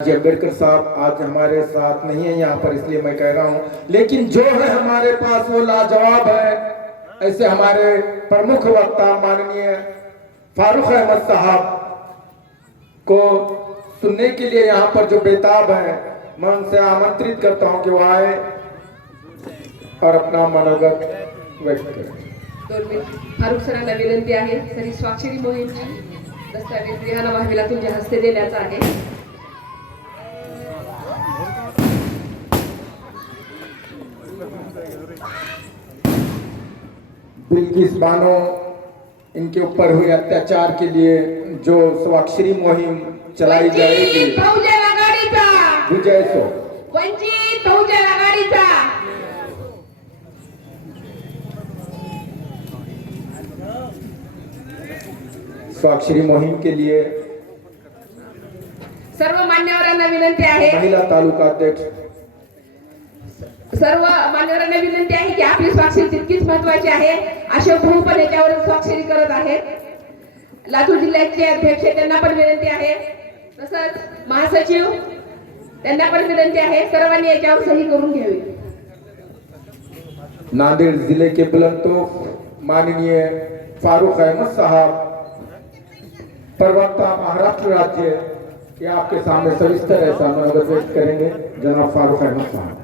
जी अम्बेडकर साहब आज हमारे साथ नहीं है यहाँ पर, इसलिए मैं कह रहा हूँ, लेकिन जो है हमारे पास वो लाजवाब है। ऐसे हमारे प्रमुख वक्ता माननीय फारूक अहमद साहब को सुनने के लिए यहाँ पर जो बेताब है, मैं उनसे आमंत्रित करता हूँ कि वो आए और अपना मनोगत व्यक्त करें। फारूक सरांना विनंती आहे, सरी स्वाक्षरी मोहीमची दस्तावेज विहान वाहिला तुमच्या हस्ते देण्याचा आहे। बिल्किस बानो इनके ऊपर हुए अत्याचार के लिए जो स्वाक्षरी मुहिम चलाई जाएगी, बहुजन आघाडीचा विजय सो वंचित बहुजन आघाडीचा स्वाक्षरी मुहिम के लिए सर्व मान्यवरांना विनंती आहे, महिला तालुका अध्यक्ष सर्व मान्यवरांना विनंती आहे की आपली स्वाक्षरी तितकीच महत्त्वाची आहे। अशोक भाऊ पण याच्यावर स्वाक्षरी करत आहेत। लातूर जिल्ह्याचे अध्यक्ष त्यांना पण विनंती आहे, तसंच महासचिव त्यांना पण विनंती आहे, सर्वांनी याच्यावर सही करून घ्यावी। नांदेड़ जिले के बुलंदशहर माननीय फारूक अहमद साहब प्रवक्ता महाराष्ट्र राज्य के आपके सामने सविस्तर ऐसा मनोगत व्यक्त करेंगे। जनाब फारूक अहमद साहब।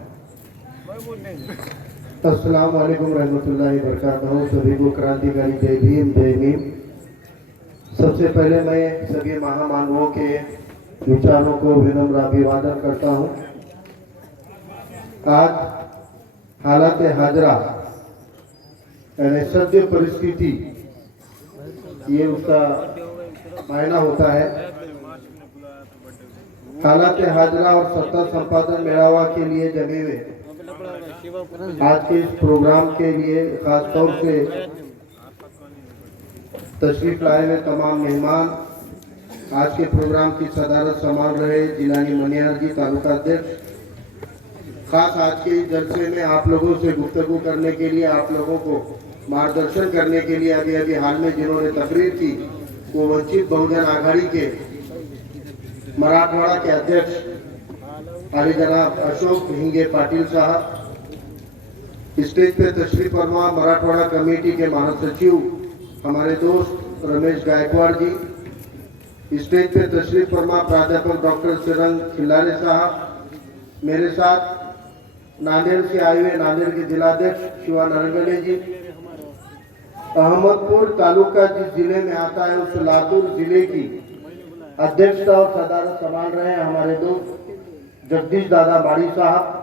अस्सलाम वालेकुम रहमतुल्लाहि बरकातहू। सभी को क्रांतिकारी जय भीम जय भीम। सबसे पहले मैं सभी महामानवों के विचारों को विनम्र अभिवादन करता हूँ। आज हालात हाजरा यानी सद्य परिस्थिति, ये उसका मायना होता है। हालात हाजरा और सत्ता संपादन मेळावा के लिए जमे हुए आज के इस प्रोग्राम के लिए खास तौर से तशरीफ लाए हुए तमाम मेहमान, आज के प्रोग्राम की सदारत संभाल रहे जिलानी मनियार जी तालुका अध्यक्ष, खास आज के इस जलसे में आप लोगों से गुफ्तगू करने के लिए, आप लोगों को मार्गदर्शन करने के लिए अभी अभी हाल में जिन्होंने तकरीर की वो वंचित बहुजन आघाड़ी के मराठवाड़ा के अध्यक्ष आली जनाब अशोक हिंगे पाटिल साहब, स्टेज पे तशरीफ फरमा मराठवाड़ा कमेटी के महासचिव हमारे दोस्त रमेश गायकवाड़ जी, स्टेज पे तशरीफ फरमा प्राध्यापक डॉक्टर सिरंग खिल्लारे साहब, मेरे साथ नांदेड़ से आए हुए नांदेड़ के जिलाध्यक्ष शिवा नरंगले जी, अहमदपुर तालुका जिस जिले में आता है उस लातूर जिले की अध्यक्षता और सदारत संभाल रहे हैं हमारे दोस्त जगदीश दादा बाड़ी साहब,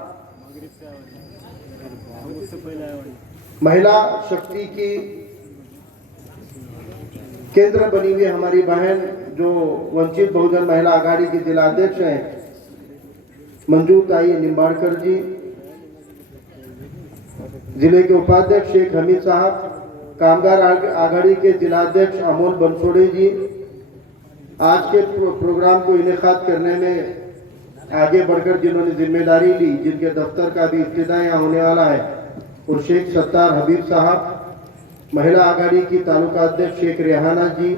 महिला शक्ति की केंद्र बनी हुई हमारी बहन जो वंचित बहुजन महिला आघाड़ी की जिला अध्यक्ष हैं मंजू ताई निम्बाड़कर जी, जिले के उपाध्यक्ष शेख हमीद साहब, कामगार आघाड़ी के जिलाध्यक्ष अमोल बनसोड़े जी, आज के प्रोग्राम को इनेकाद करने में आगे बढ़कर जिन्होंने जिम्मेदारी ली, जिनके दफ्तर का भी इब्तिदा यहाँ होने वाला है, और शेख सत्तार हबीब साहब, महिला आघाड़ी की तालुका अध्यक्ष शेख रेहाना जी,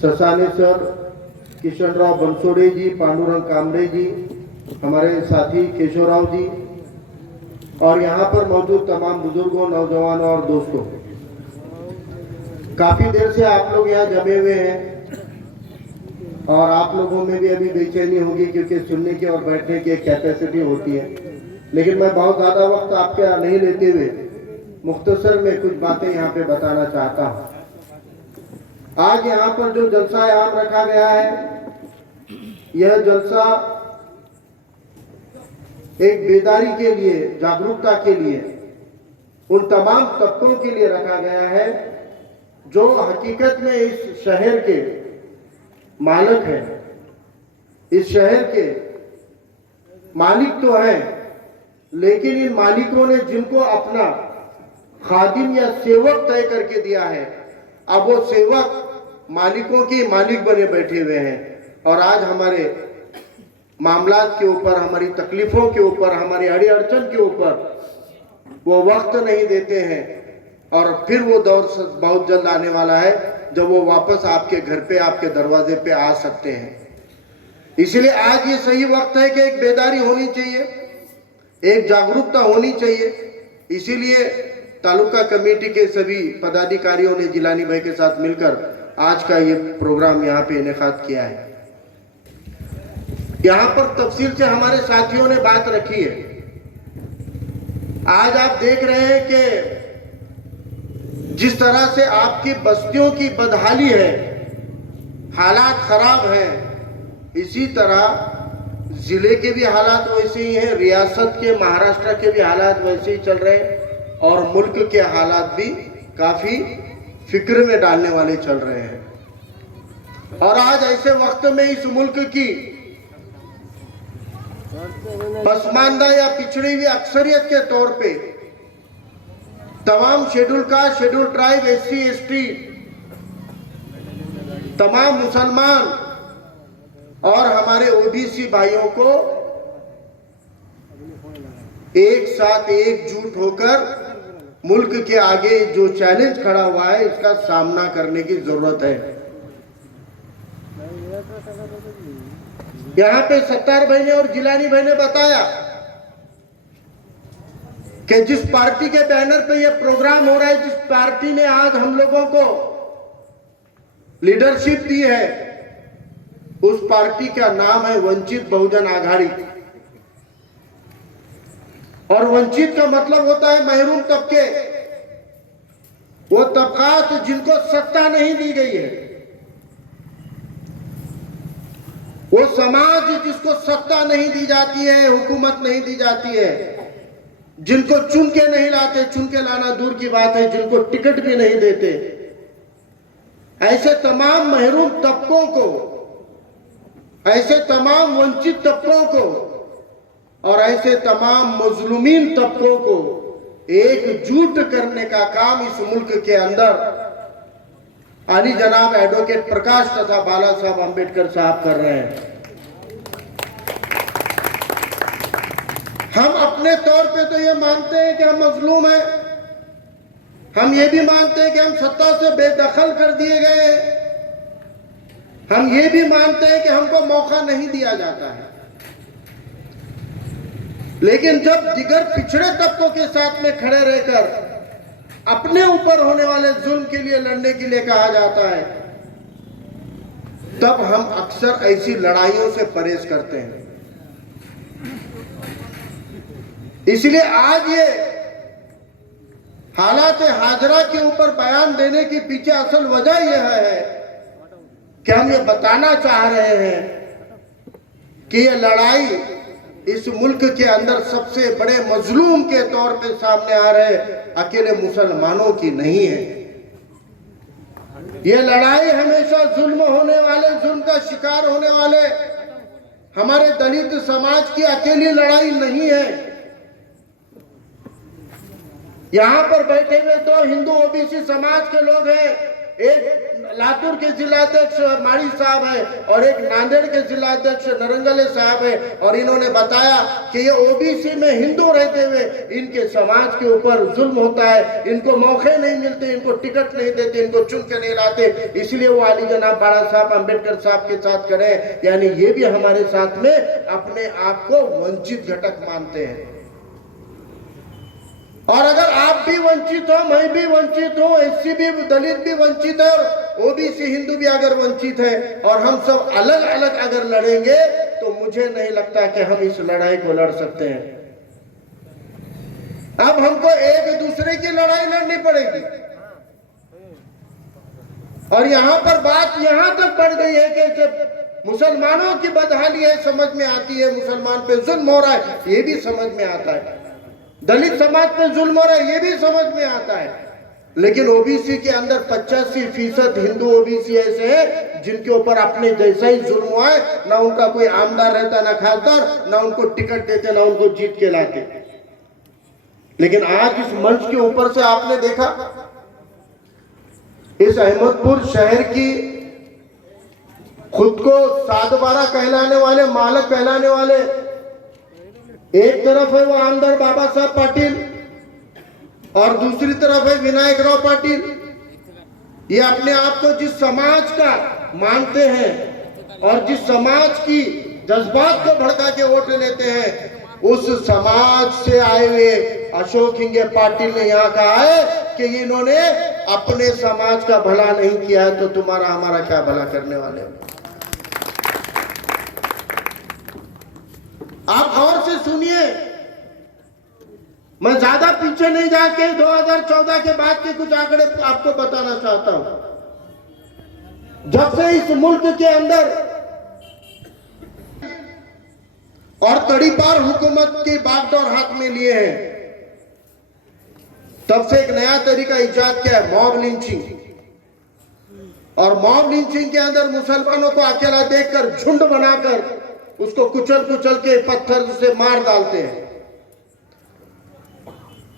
ससाने सर, किशनराव बनसोड़े जी, पांडुरंग कामरे जी, हमारे साथी केशवराव जी, और यहाँ पर मौजूद तमाम बुजुर्गों, नौजवानों और दोस्तों, काफी देर से आप लोग यहाँ जमे हुए हैं और आप लोगों में भी अभी बेचैनी होगी क्योंकि सुनने की और बैठने की एक कैपेसिटी होती है, लेकिन मैं बहुत ज़्यादा वक्त आपके नहीं लेते हुए मुख्तसर में कुछ बातें यहाँ पे बताना चाहता हूँ। आज यहाँ पर जो जलसा आम रखा गया है, यह जलसा एक बेदारी के लिए, जागरूकता के लिए, उन तमाम तबकों के लिए रखा गया है जो हकीकत में इस शहर के मालिक हैं। इस शहर के मालिक तो हैं, लेकिन इन मालिकों ने जिनको अपना खादिम या सेवक तय करके दिया है, अब वो सेवक मालिकों की मालिक बने बैठे हुए हैं और आज हमारे मामलात के ऊपर, हमारी तकलीफों के ऊपर, हमारी अड़ी अड़चन के ऊपर वो वक्त नहीं देते हैं। और फिर वो दौर बहुत जल्द आने वाला है जब वो वापस आपके घर पे, आपके दरवाजे पे आ सकते हैं। इसलिए आज ये सही वक्त है कि एक बेदारी होनी चाहिए, एक जागरूकता होनी चाहिए। इसीलिए तालुका कमेटी के सभी पदाधिकारियों ने जिलानी भाई के साथ मिलकर आज का ये प्रोग्राम यहाँ पे इनेकाद किया है। यहाँ पर तफसील से हमारे साथियों ने बात रखी है। आज आप देख रहे हैं कि जिस तरह से आपकी बस्तियों की बदहाली है, हालात खराब हैं, इसी तरह जिले के भी हालात वैसे ही हैं, रियासत के महाराष्ट्र के भी हालात वैसे ही चल रहे हैं और मुल्क के हालात भी काफी फिक्र में डालने वाले चल रहे हैं। और आज ऐसे वक्त में इस मुल्क की पसमानदा या पिछड़ी हुई अक्सरियत के तौर पे तमाम schedule caste, schedule tribe, SC, ST, तमाम मुसलमान और हमारे ओबीसी भाइयों को एक साथ एकजुट होकर मुल्क के आगे जो चैलेंज खड़ा हुआ है इसका सामना करने की जरूरत है। यहाँ पे सत्तार भाई ने और जिलानी भाई ने बताया कि जिस पार्टी के बैनर पे ये प्रोग्राम हो रहा है, जिस पार्टी ने आज हम लोगों को लीडरशिप दी है, उस पार्टी का नाम है वंचित बहुजन आघाड़ी। और वंचित का मतलब होता है महरूम तबके, वो तबकात जिनको सत्ता नहीं दी गई है, वो समाज जिसको सत्ता नहीं दी जाती है, हुकूमत नहीं दी जाती है, जिनको चुन के नहीं लाते, चुन के लाना दूर की बात है, जिनको टिकट भी नहीं देते, ऐसे तमाम महरूम तबकों को, ऐसे तमाम वंचित तबकों को और ऐसे तमाम मजलूमीन तबकों को एकजुट करने का काम इस मुल्क के अंदर आली जनाब एडवोकेट प्रकाश तथा बाला साहब अंबेडकर साहब कर रहे हैं। हम अपने तौर पे तो ये मानते हैं कि हम मजलूम हैं, हम ये भी मानते हैं कि हम सत्ता से बेदखल कर दिए गए हैं, हम ये भी मानते हैं कि हमको मौका नहीं दिया जाता है। लेकिन जब दिगर पिछड़े तबकों के साथ में खड़े रहकर अपने ऊपर होने वाले जुल्म के लिए लड़ने के लिए कहा जाता है, तब हम अक्सर ऐसी लड़ाइयों से परहेज करते हैं। इसलिए आज ये हालात हाजरा के ऊपर बयान देने के पीछे असल वजह यह है कि हम ये बताना चाह रहे हैं कि ये लड़ाई इस मुल्क के अंदर सबसे बड़े मजलूम के तौर पे सामने आ रहे अकेले मुसलमानों की नहीं है। ये लड़ाई हमेशा जुल्म होने वाले, जुल्म का शिकार होने वाले हमारे दलित समाज की अकेली लड़ाई नहीं है। यहाँ पर बैठे हुए दो हिंदू ओबीसी समाज के लोग हैं, एक लातूर के जिलाध्यक्ष माड़ी साहब है और एक नांदेड़ के जिलाध्यक्ष नरंगले साहब है, और इन्होंने बताया कि ये ओबीसी में हिंदू रहते हुए इनके समाज के ऊपर जुल्म होता है, इनको मौके नहीं मिलते, इनको टिकट नहीं देते, इनको चुन के नहीं लाते, इसलिए वो अली जनाब बाला साहब अंबेडकर साहब के साथ खड़े। यानी ये भी हमारे साथ में अपने आप को वंचित घटक मानते हैं। और अगर आप भी वंचित हो, मैं भी वंचित हूं, एससी भी, दलित भी वंचित है और ओबीसी हिंदू भी अगर वंचित है, और हम सब अलग अलग अगर लड़ेंगे तो मुझे नहीं लगता कि हम इस लड़ाई को लड़ सकते हैं। अब हमको एक दूसरे की लड़ाई लड़नी पड़ेगी। और यहां पर बात यहां तक बढ़ गई है कि जब मुसलमानों की बदहाली है समझ में आती है, मुसलमान पे जुल्म हो रहा है ये भी समझ में आता है, दलित समाज पे जुल्म हो रहा है ये भी समझ में आता है, लेकिन ओबीसी के अंदर 85% हिंदू ओबीसी ऐसे हैं जिनके ऊपर अपने जैसा ही जुल्म हुआ है, ना उनका कोई आमदार रहता, ना खासदार, ना उनको टिकट देते, ना उनको जीत के लाते। लेकिन आज इस मंच के ऊपर से आपने देखा इस अहमदपुर शहर की खुद को साधबारा कहलाने वाले, मालक कहलाने वाले, एक तरफ है वो आमदार बाबा साहब पाटिल और दूसरी तरफ है विनायक राव पाटिल। ये अपने आप को जिस समाज का मानते हैं और जिस समाज की जज्बात को भड़का के वोट लेते हैं, उस समाज से आए हुए अशोक हिंगे पाटिल ने यहाँ कहा है कि इन्होंने अपने समाज का भला नहीं किया है तो तुम्हारा हमारा क्या भला करने वाले हो। आप गौर से सुनिए, मैं ज्यादा पीछे नहीं जाके 2014 के बाद के कुछ आंकड़े आपको बताना चाहता हूं। जब से इस मुल्क के अंदर और तड़ीपार हुकूमत की बागडोर हाथ में लिए हैं, तब से एक नया तरीका इजाद किया है, मॉब लिंचिंग। और मॉब लिंचिंग के अंदर मुसलमानों को अकेला देखकर झुंड बनाकर उसको कुचल कुचल के पत्थर से मार डालते हैं।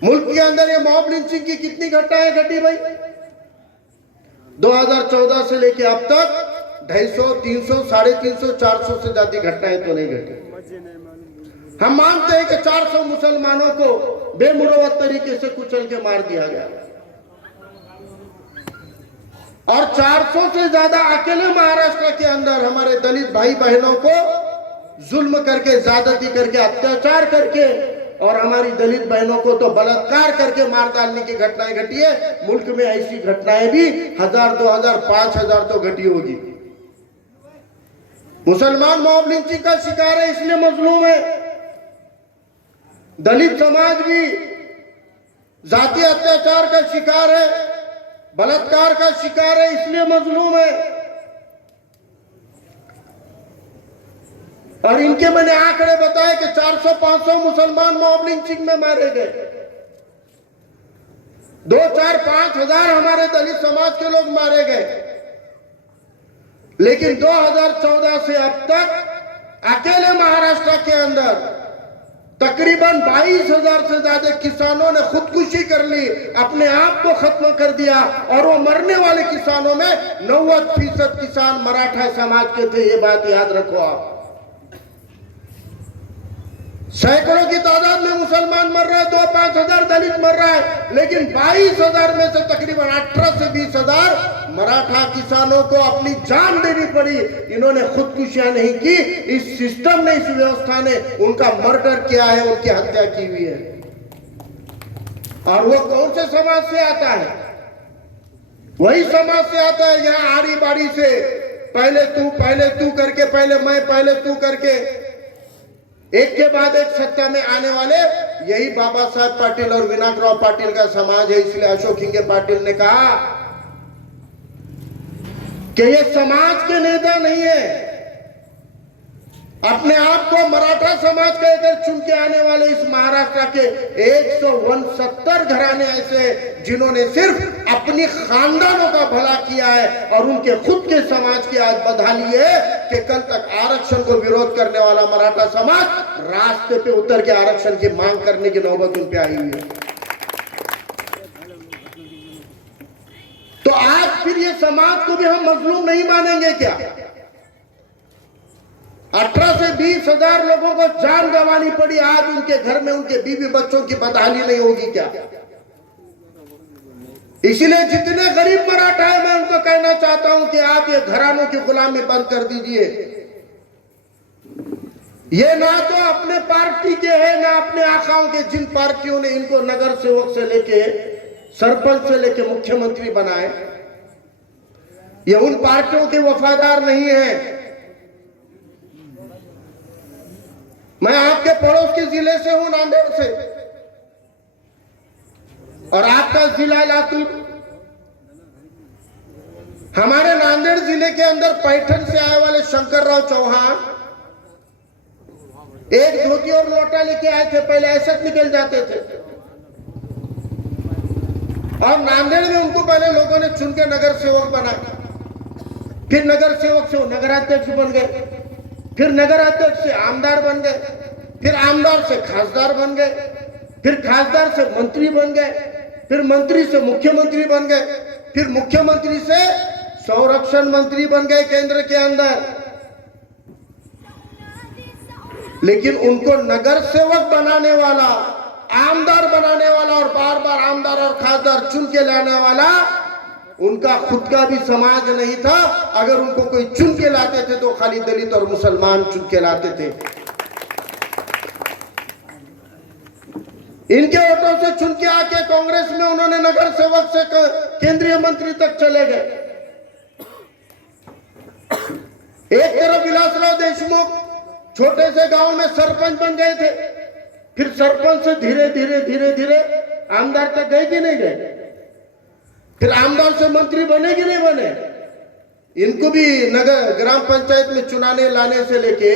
मुल्क के अंदर ये मॉब लिंचिंग की कितनी घटनाएं घटी भाई? 2014 से लेके अब तक 250, 300, 350, 400 से ज्यादा घटनाएं तो नहीं घटी। हम मानते हैं कि 400 मुसलमानों को बेमुरवत तरीके से कुचल के मार दिया गया और 400 से ज्यादा अकेले महाराष्ट्र के अंदर हमारे दलित भाई बहनों को जुल्म करके, ज्यादती करके, अत्याचार करके और हमारी दलित बहनों को तो बलात्कार करके मार डालने की घटनाएं घटी है। मुल्क में ऐसी घटनाएं भी 1000, 2000, 5000 तो घटी होगी। मुसलमान मॉब लिंचिंग का शिकार है इसलिए मजलूम है। दलित समाज भी जातीय अत्याचार का शिकार है, बलात्कार का शिकार है इसलिए मजलूम है। और इनके मैंने आंकड़े बताए कि 400-500 मुसलमान मॉब लिंचिंग में मारे गए, 2-4-5 हजार हमारे दलित समाज के लोग मारे गए। लेकिन 2014 से अब तक अकेले महाराष्ट्र के अंदर तकरीबन 22,000 से ज्यादा किसानों ने खुदकुशी कर ली, अपने आप को खत्म कर दिया। और वो मरने वाले किसानों में 90% किसान मराठा समाज के थे, ये बात याद रखो आप। सैकड़ों की तादाद में मुसलमान मर रहे हैं, 2-5 हजार दलित मर रहा है, लेकिन 22,000 में से तकरीबन 18 से 20 हजार मराठा किसानों को अपनी जान देनी पड़ी। इन्होंने खुदकुशियां नहीं की, इस सिस्टम ने, इस व्यवस्था ने उनका मर्डर किया है, उनकी हत्या की हुई है। और वो कौन से समाज से आता है? वही समाज से आता है यहाँ आड़ी बाड़ी से पहले तू करके, पहले मैं, पहले तू करके, एक के बाद एक सत्ता में आने वाले यही बाबा साहब पाटिल और विनायकराव पाटिल का समाज है। इसलिए अशोक हिंगे पाटिल ने कहा कि ये समाज के नेता नहीं है, अपने आप को मराठा समाज कहकर चुन के आने वाले इस महाराष्ट्र के 169 घराने ऐसे जिन्होंने सिर्फ अपनी खानदानों का भला किया है और उनके खुद के समाज की आज बदहाली है कि कल तक आरक्षण को विरोध करने वाला मराठा समाज रास्ते पे उतर के आरक्षण की मांग करने की नौबत उन पे आई हुई है। तो आज फिर ये समाज को भी हम मजलूम नहीं मानेंगे क्या? 18 से 20 हजार लोगों को जान गंवानी पड़ी, आज उनके घर में उनके बीवी बच्चों की बदहाली नहीं होगी क्या? इसलिए जितने गरीब मराठा है मैं उनको कहना चाहता हूं कि आप ये घरानों की गुलामी बंद कर दीजिए। ये ना तो अपने पार्टी के हैं ना अपने आकाओं के। जिन पार्टियों ने इनको नगर सेवक से लेके सरपंच से लेके मुख्यमंत्री बनाए, ये उन पार्टियों के वफादार नहीं है। मैं आपके पड़ोस के जिले से हूं, नांदेड़ से, और आपका जिला लातूर। हमारे नांदेड़ जिले के अंदर पैठन से आए वाले शंकरराव चौहान एक धोती और लोटा लेके आए थे, पहले ऐसे निकल जाते थे, और नांदेड़ में उनको पहले लोगों ने चुन के नगर सेवक बनाया, फिर नगर सेवक से वो नगराध्यक्ष बन गए, फिर नगराध्यक्ष से आमदार बन गए, फिर आमदार से खासदार बन गए, फिर खासदार से मंत्री बन गए, फिर मंत्री से मुख्यमंत्री बन गए, फिर मुख्यमंत्री से संरक्षण मंत्री बन गए केंद्र के अंदर। लेकिन उनको नगर सेवक बनाने वाला, आमदार बनाने वाला और बार बार आमदार और खासदार चुन के लाने वाला उनका खुद का भी समाज नहीं था। अगर उनको कोई चुन के लाते थे तो खाली दलित और मुसलमान चुन के लाते थे। इनके वोटों से चुन के आके कांग्रेस में उन्होंने नगर सेवक से केंद्रीय मंत्री तक चले गए। एक तरफ विलासराव देशमुख छोटे से गांव में सरपंच बन गए थे, फिर सरपंच से धीरे धीरे धीरे धीरे आमदार तक गए कि नहीं गए, फिर आमदार से मंत्री बने कि नहीं बने। इनको भी नगर ग्राम पंचायत में चुनाने लाने से लेके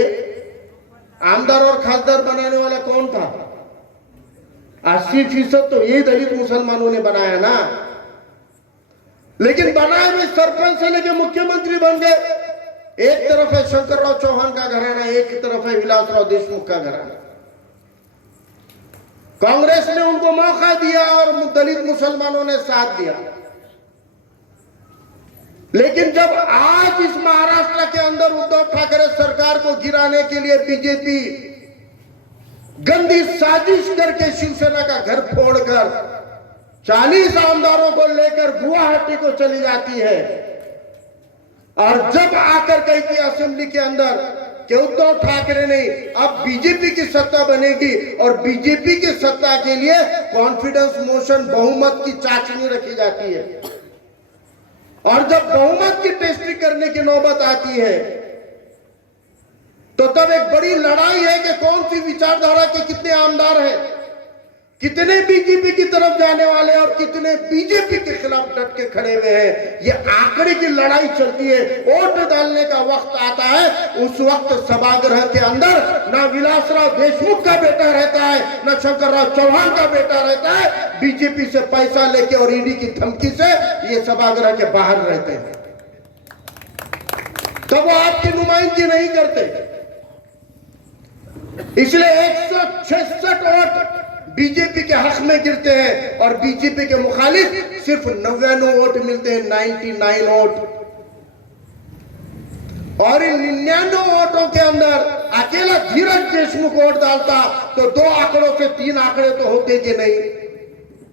आमदार और खासदार बनाने वाला कौन था? 80% तो यही दलित मुसलमानों ने बनाया ना। लेकिन बनाए हुए सरपंच से लेके मुख्यमंत्री बन गए। एक तरफ है शंकरराव चौहान का घराना, एक तरफ है विलासराव देशमुख का घराना। कांग्रेस ने उनको मौका दिया और दलित मुसलमानों ने साथ दिया। लेकिन जब आज इस महाराष्ट्र के अंदर उद्धव ठाकरे सरकार को गिराने के लिए बीजेपी गंदी साजिश करके शिवसेना का घर फोड़कर 40 आमदारों को लेकर गुवाहाटी को चली जाती है, और जब आकर कहती असेंबली के अंदर कि उद्धव ठाकरे नहीं, अब बीजेपी की सत्ता बनेगी और बीजेपी की सत्ता के लिए कॉन्फिडेंस मोशन बहुमत की चाशनी रखी जाती है, और जब बहुमत की टेस्टिंग करने की नौबत आती है तो तब एक बड़ी लड़ाई है कि कौन सी विचारधारा के कितने आमदार हैं, कितने बीजेपी की तरफ जाने वाले और कितने बीजेपी के खिलाफ डट के खड़े हुए हैं। ये आंकड़े की लड़ाई चलती है। वोट डालने का वक्त आता है, उस वक्त सभागृह के अंदर ना विलासराव देशमुख का बेटा रहता है, ना शंकरराव चौहान का बेटा रहता है। बीजेपी से पैसा लेके और ईडी की धमकी से ये सभागृह के बाहर रहते हैं, तो वो आपकी नुमाइंदगी नहीं करते। इसलिए 166 वोट बीजेपी के हक में गिरते हैं और बीजेपी के मुखालिफ सिर्फ 99 वोट मिलते हैं, 99 वोट। और इन 99 वोटों के अंदर अकेला धीरज देशमुख वोट डालता तो 2 आंकड़ों से 3 आंकड़े तो होते कि नहीं,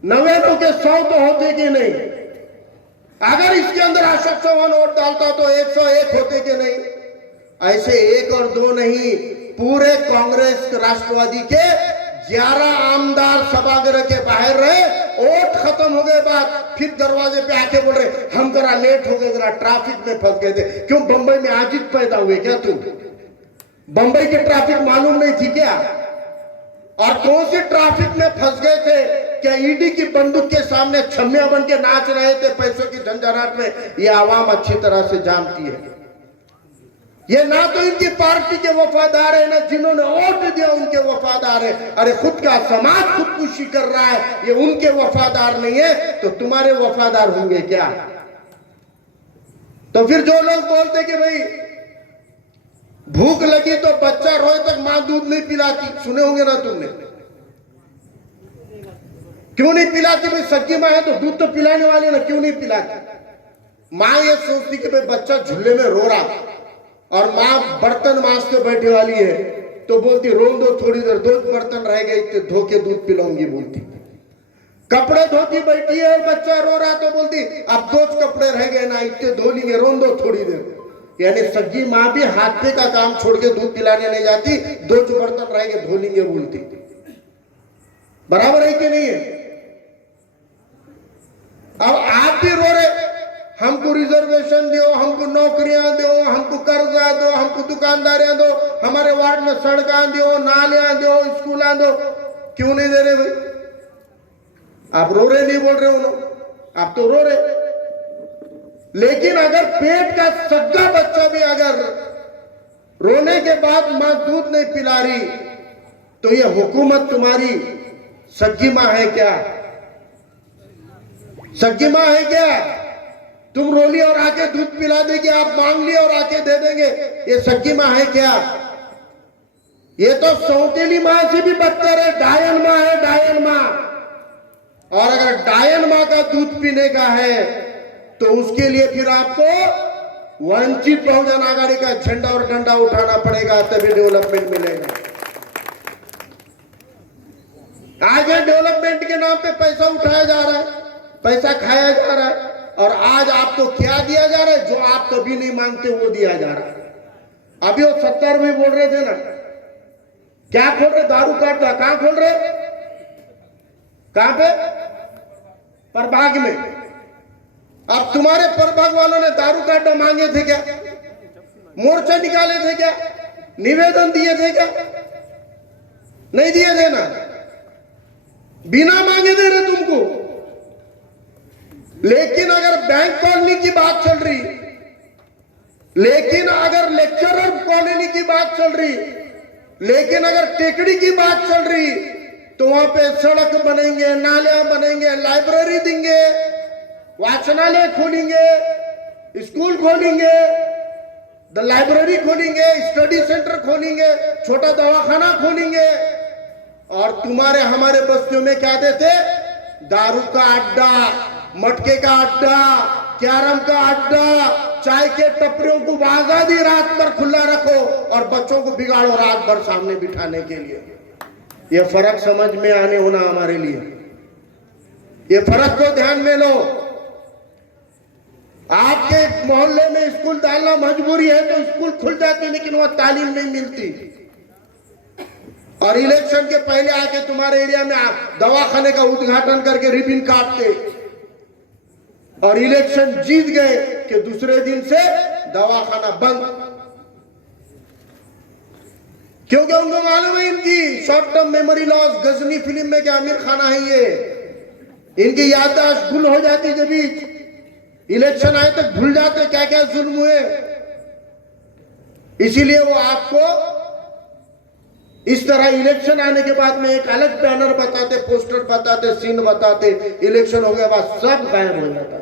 99 के 100 तो होते कि नहीं। अगर इसके अंदर अशोक चौहान वोट डालता तो 101 होते कि नहीं। ऐसे 1 और 2 नहीं, पूरे कांग्रेस राष्ट्रवादी के 11 आमदार सभागृह के बाहर रहे। वोट खत्म हो गए बाद फिर दरवाजे पे आके बोल रहे हम जरा लेट हो गए, जरा ट्रैफिक में फंस गए थे। क्यों, बंबई में आजिज पैदा हुए क्या तुम? बंबई की ट्रैफिक मालूम नहीं थी क्या? और कौन सी ट्रैफिक में फंस गए थे? क्या ईडी की बंदूक के सामने छम्मिया बन के नाच रहे थे पैसों की झंझनाहट में? ये आवाम अच्छी तरह से जानती है। ये ना तो इनकी पार्टी के वफादार है, ना जिन्होंने वोट दिया उनके वफादार है। अरे खुद का समाज खुदकुशी कर रहा है, ये उनके वफादार नहीं है तो तुम्हारे वफादार होंगे क्या? तो फिर जो लोग बोलते कि भाई भूख लगी तो बच्चा रोए तक मां दूध नहीं पिलाती, सुने होंगे ना तुमने? क्यों नहीं पिलाती? भाई सच्ची मां है तो दूध तो पिलाने वाली ना, क्यों नहीं पिलाती? मां ये सोचती कि भाई बच्चा झूले में रो रहा और माँ बर्तन मांजते बैठी वाली है तो बोलती रो दो थोड़ी देर, 2 बर्तन रह गए इतने धो के दूध पिलाऊंगी बोलती। कपड़े धोती बैठी है और बच्चा रो रहा तो बोलती अब 2 कपड़े रह गए ना, इतने धो लेंगे, रो दो थोड़ी देर। यानी सच्ची माँ भी हाथ पे का काम छोड़ के दूध पिलाने नहीं जाती, 2 बर्तन रह गए धो लेंगे बोलती। बराबर है कि नहीं है? अब आप भी रो रहे हमको रिजर्वेशन दो, हमको नौकरियां दो, हमको कर्जा दो, हमको दुकानदारियां दो, हमारे वार्ड में सड़कें दो, नालियां दो, स्कूल दो। क्यों नहीं दे रहे भाई? आप रो रहे नहीं बोल रहे हो ना, आप तो रो रहे। लेकिन अगर पेट का सग्गा बच्चा भी अगर रोने के बाद मां दूध नहीं पिला रही तो ये हुकूमत तुम्हारी सग्गी मां है क्या? सग्गी मां है क्या? तुम रोली और आके दूध पिला देगी, आप मांग लिए और आके दे देंगे, ये सच्ची मां है क्या? ये तो सौतेली मां से भी बदतर है, डायन मां है, डायन मां। और अगर डायन मां का दूध पीने का है तो उसके लिए फिर आपको वंचित बहुजन आघाड़ी का झंडा और डंडा उठाना पड़ेगा, तभी डेवलपमेंट मिलेगा। आज डेवलपमेंट के नाम पे पैसा उठाया जा रहा है, पैसा खाया जा रहा है। और आज आपको क्या दिया जा रहा है? जो आप कभी नहीं मांगते वो दिया जा रहा है। अभी वो 70 में बोल रहे थे ना, क्या खोल रहे? दारू का अड्डा। कहां खोल रहे? कहां पे? प्रभाग में। अब तुम्हारे प्रभाग वालों ने दारू का अड्डा मांगे थे क्या? मोर्चा निकाले थे क्या? निवेदन दिए थे क्या? नहीं दिए थे ना, बिना मांगे दे रहे तुमको। लेकिन अगर बैंक कॉलोनी की बात चल रही, लेकिन अगर लेक्चरर कॉलोनी की बात चल रही, लेकिन अगर टेकड़ी की बात चल रही, तो वहां पे सड़क बनेंगे, नालियां बनेंगे, लाइब्रेरी देंगे, वाचनालय खोलेंगे, स्कूल खोलेंगे, द लाइब्रेरी खोलेंगे, स्टडी सेंटर खोलेंगे, छोटा दवाखाना खोलेंगे। और तुम्हारे हमारे बस्तियों में क्या देते? दारू का अड्डा, मटके का अड्डा, कैरम का अड्डा, चाय के टपरियों को आजादी रात भर खुला रखो और बच्चों को बिगाड़ो रात भर सामने बिठाने के लिए। ये फर्क समझ में आने होना हमारे लिए, ये फर्क को ध्यान में लो। आपके मोहल्ले में स्कूल डालना मजबूरी है तो स्कूल खुल जाते, लेकिन वहां तालीम नहीं मिलती। और इलेक्शन के पहले आके तुम्हारे एरिया में दवाखाने का उद्घाटन करके रिबन काटते, और इलेक्शन जीत गए कि दूसरे दिन से दवाखाना बंद। क्योंकि उनको मालूम है इनकी short term memory loss. Ghajini film में क्या आमिर खान है, ये इनकी याददाश्त गुल हो जाती जब इलेक्शन आए तक भूल जाते क्या क्या जुल्म हुए। इसीलिए वो आपको इस तरह इलेक्शन आने के बाद में एक अलग बैनर बताते, पोस्टर बताते, सीन बताते, इलेक्शन हो गया बाद सब गायब हो जाता है।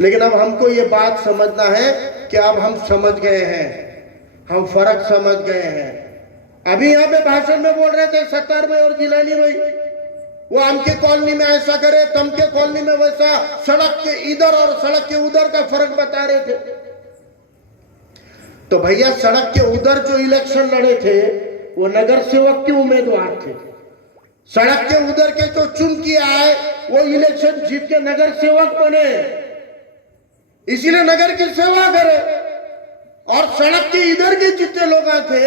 लेकिन अब हमको ये बात समझना है कि अब हम समझ गए हैं, हम फर्क समझ गए हैं। अभी यहाँ पे भाषण में बोल रहे थे सत्तार भाई और जिलानी भाई, वो अमके कॉलोनी में ऐसा करे, तमके कॉलोनी में वैसा, सड़क के इधर और सड़क के उधर का फर्क बता रहे थे। तो भैया सड़क के उधर जो इलेक्शन लड़े थे वो नगर सेवक के उम्मीदवार थे। सड़क के उधर के जो चुन के आए वो इलेक्शन जीत के नगर सेवक बने, इसीलिए नगर की सेवा करे। और सड़क के इधर के जितने लोग थे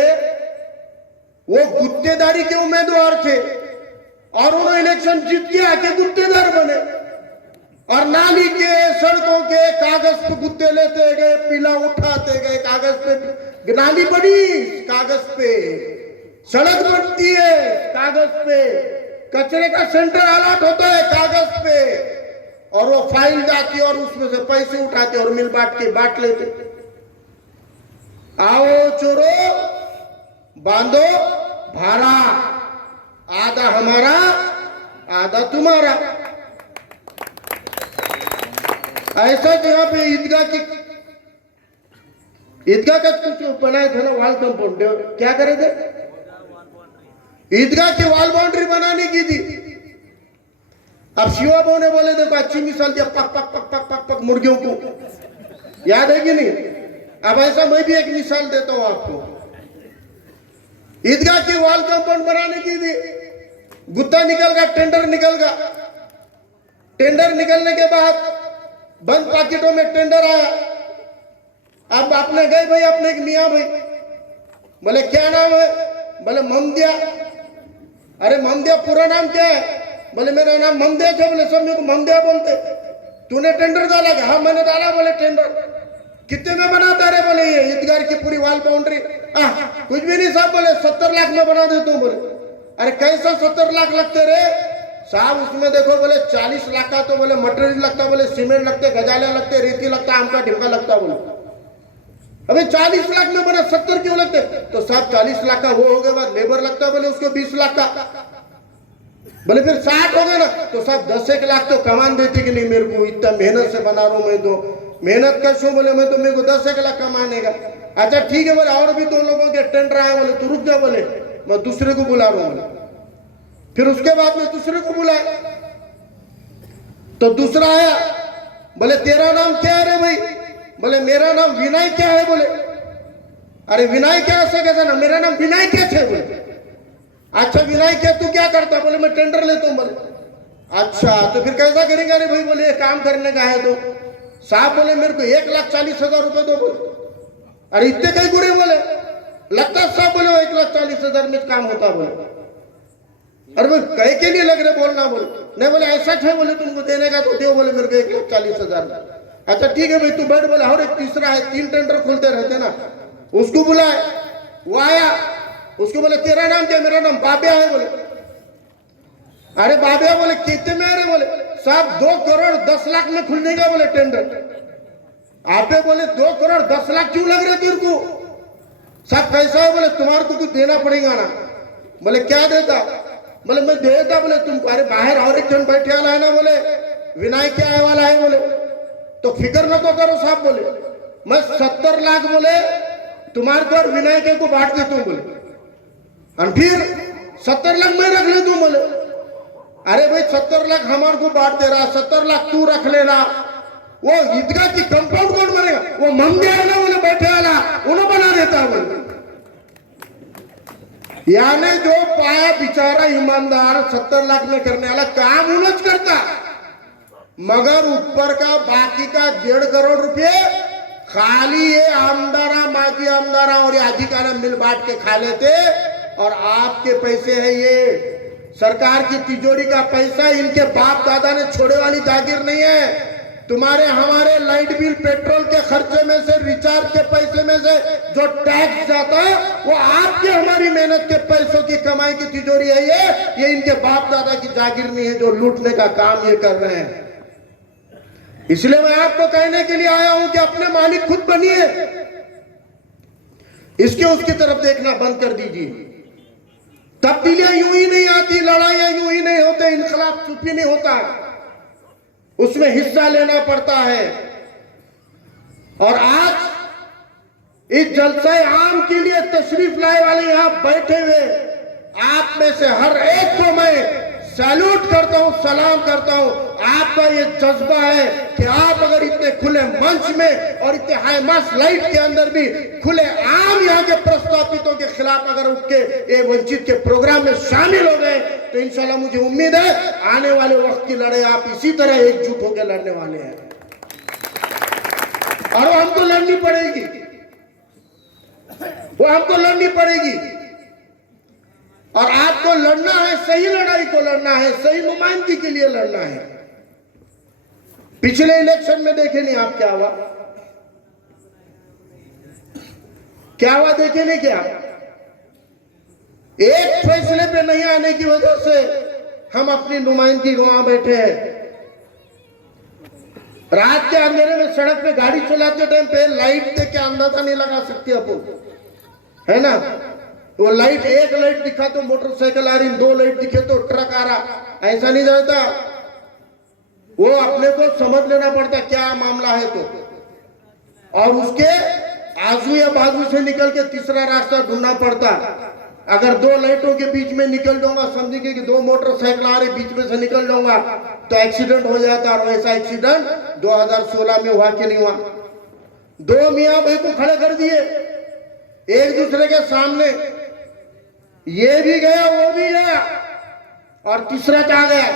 वो गुत्तेदारी के उम्मीदवार थे, और उन्होंने इलेक्शन जीत के आके गुत्तेदार बने। और नाली के, सड़कों के कागज पे गुत्ते लेते गए, पीला उठाते गए, कागज पे नाली बनी, कागज पे सड़क बनती है, कागज पे कचरे का सेंटर अलॉट होता है, कागज पे, और वो फाइल जाती और उसमें से पैसे उठाते और मिल बांट लेते। आओ चोरो, बांधो भाड़ा, आधा हमारा आधा तुम्हारा। ऐसा यहाँ पे ईदगाह का कुछ बनाए थे ना, वॉल कंपाउंड, क्या करे थे? ईदगाह की वॉल बाउंड्री बनाने की थी। अब शिवा बहू ने बोले देखो अच्छी मिसाल दिया, पक पक पक पक पक पक मुर्गियों को, याद है कि नहीं? अब ऐसा मैं भी एक मिसाल देता हूं आपको। ईदगाह की वॉल कंपाउंड बनाने की थी, गुत्ता निकल गया, टेंडर निकल गया। टेंडर निकलने के बाद बंद पैकेटों में टेंडर आया। अब आपने गए भाई, अपने एक मियाँ भाई, बोले क्या नाम है? बोले ममदिया। अरे ममदिया पूरा नाम क्या है? बोले मेरा नाम ममदिया था। बोले सब मेरे को ममदिया बोलते। तूने टेंडर डाला क्या? हाँ मैंने डाला। बोले टेंडर कितने में बनाता रहे? बोले ये ईदगाह की पूरी वॉल बाउंड्री कुछ भी नहीं साहब। बोले 70 लाख में बना देता हूँ। बोले अरे कैसा 70 लाख लगते रे साहब? उसमें देखो बोले 40 लाख का तो बोले मटेरियल लगता, बोले सीमेंट लगते, गजाले लगते, रेती लगता, आम का ढिमका लगता। बोले अबे 40 लाख में बना, 70 क्यों लगते? तो साहब 40 लाख का वो हो गया, बाद लेबर लगता, बोले उसको 20 लाख का। बोले फिर 60 हो गया ना, तो साहब 10-1 लाख तो कमान देती कि नहीं मेरे को, इतना मेहनत से बना रहा हूं मैं, तो मेहनत कर शो। बोले मैं तो मेरे को 10-1 लाख कमाने का। अच्छा ठीक है बोले, और भी 2 लोगों के टेंडर आए। बोले तो रुक जा, बोले मैं दूसरे को बुला रहा हूं। फिर उसके बाद में दूसरे को बुलाया, तो दूसरा आया। बोले तेरा नाम क्या है रे भाई? बोले मेरा नाम विनय क्या है? बोले अरे विनय क्या ऐसा कैसा ना, मेरा नाम विनय क्या है? बोले अच्छा विनय क्या, तू क्या करता? बोले मैं टेंडर लेता हूं। बोले अच्छा तो फिर कैसा करेंगे? अरे भाई बोले काम करने का है तो साहब बोले मेरे को 1,40,000 रुपए दो। बोले अरे इतने कई बुरे बोले, लगता है साहब बोले 1,40,000 में काम होता। बोले अरे भाई कहे के लिए लग रहे बोलना? बोले नहीं। बोले ऐसा है बोले तुमको देने का तो दो। बोले मेरे को 1,40,000। अच्छा ठीक है भाई तू बैठ। बोले और एक तीसरा है, 3 टेंडर खुलते रहते ना, उसको बुलाए। वो आया, उसको बोले तेरा नाम क्या? मेरा नाम बाबिया है। बोले अरे बाबिया बोले कितने में? अरे बोले साहब 2,10,00,000 में खुलने का बोले टेंडर। आपे बोले 2,10,00,000 क्यों लग रहे तेरे को? साहब कैसा है? बोले तुम्हारे को कुछ देना पड़ेगा ना। बोले क्या देता? बोले मैं देता। बोले तुमको अरे बाहर और एक जन बैठे वाला है ना, बोले विनायक के आए वाला है। बोले तो फिक्र न तो करो साहब। बोले मैं 70 लाख बोले तुम्हारे को और विनायक को बांट देता हूं। बोले और फिर 70 लाख मैं रख लेता हूं। बोले अरे भाई 70 लाख हमारे को बांट दे रहा, 70 लाख तू रख लेना। वो ईदगाह की कंपाउंड कौन बनेगा? वो ममदिया है ना बोले बैठे वाला, उन्होंने बना देता है। बोले यानी जो पाया बेचारा ईमानदार 70 लाख में करने वाला काम उन्हें करता, मगर ऊपर का बाकी का 1.5 करोड़ रुपए खाली ये आमदारा माजी आमदारा और अधिकारा मिल बांट के खा लेते। और आपके पैसे हैं ये सरकार की तिजोरी का पैसा, इनके बाप दादा ने छोड़े वाली जागीर नहीं है। तुम्हारे हमारे लाइट बिल पेट्रोल के खर्चे में से, रिचार्ज के पैसे में से जो टैक्स जाता है वो आपके हमारी मेहनत के पैसों की कमाई की तिजोरी है। ये इनके बाप दादा की जागीर नहीं है जो लूटने का काम ये कर रहे हैं। इसलिए मैं आपको कहने के लिए आया हूं कि अपने मालिक खुद बनिए, इसके उसकी तरफ देखना बंद कर दीजिए। तब्दीलियां यूं ही नहीं आती, लड़ाइयां यूं ही नहीं होते, इनकलाब चुप ही नहीं होता, उसमें हिस्सा लेना पड़ता है। और आज इस जलसे आम के लिए तशरीफ लाए वाले यहां बैठे हुए आप में से हर एक को मैं सैल्यूट करता हूं, सलाम करता हूं। आपका ये जज्बा है कि आप अगर इतने खुले मंच में और इतने हाई मास लाइट के अंदर भी खुले आम यहाँ के प्रस्तावितों के खिलाफ अगर उठ के ये वंचित के प्रोग्राम में शामिल हो गए तो इंशाल्लाह मुझे उम्मीद है आने वाले वक्त की लड़ाई आप इसी तरह एकजुट होकर लड़ने वाले हैं। और वो हमको लड़नी पड़ेगी, वो हमको लड़नी पड़ेगी। और आपको लड़ना है, सही लड़ाई को लड़ना है, सही नुमाइंदगी के लिए लड़ना है। पिछले इलेक्शन में देखे नहीं आप क्या हुआ, क्या हुआ देखे नहीं क्या? एक फैसले पे नहीं आने की वजह से हम अपनी नुमाइंदगी वहां बैठे हैं। रात के अंधेरे में सड़क पे गाड़ी चलाते टाइम पे लाइट देख के अंदाजा नहीं लगा सकती अपन, है ना? वो लाइट, एक लाइट दिखा तो मोटरसाइकिल आ रही, 2 लाइट दिखे तो ट्रक आ रहा, ऐसा नहीं जाता। वो अपने को समझ लेना पड़ता क्या मामला है तो, और उसके आजू या बाजू से निकल के तीसरा रास्ता ढूंढना पड़ता। अगर 2 लाइटों के बीच में निकल जाऊंगा, समझिए कि 2 मोटरसाइकिल आ रही, बीच में से निकल जाऊंगा तो एक्सीडेंट हो जाता। और वैसा एक्सीडेंट 2016 में हुआ कि नहीं हुआ? 2 मियां भाई को खड़े कर दिए एक दूसरे के सामने, ये भी गया वो भी गया और तीसरा आ गया।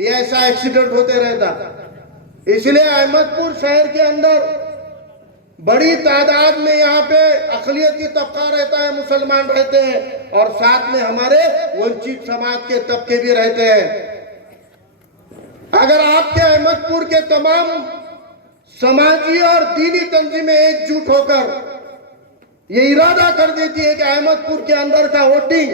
ये ऐसा एक्सीडेंट होते रहता। इसलिए अहमदपुर शहर के अंदर बड़ी तादाद में यहाँ पे अक़लियती तबका रहता है, मुसलमान रहते हैं, और साथ में हमारे वंचित समाज के तबके भी रहते हैं। अगर आपके अहमदपुर के तमाम समाजी और दीनी तंजीमें एकजुट होकर ये इरादा कर देती है कि अहमदपुर के अंदर का वोटिंग,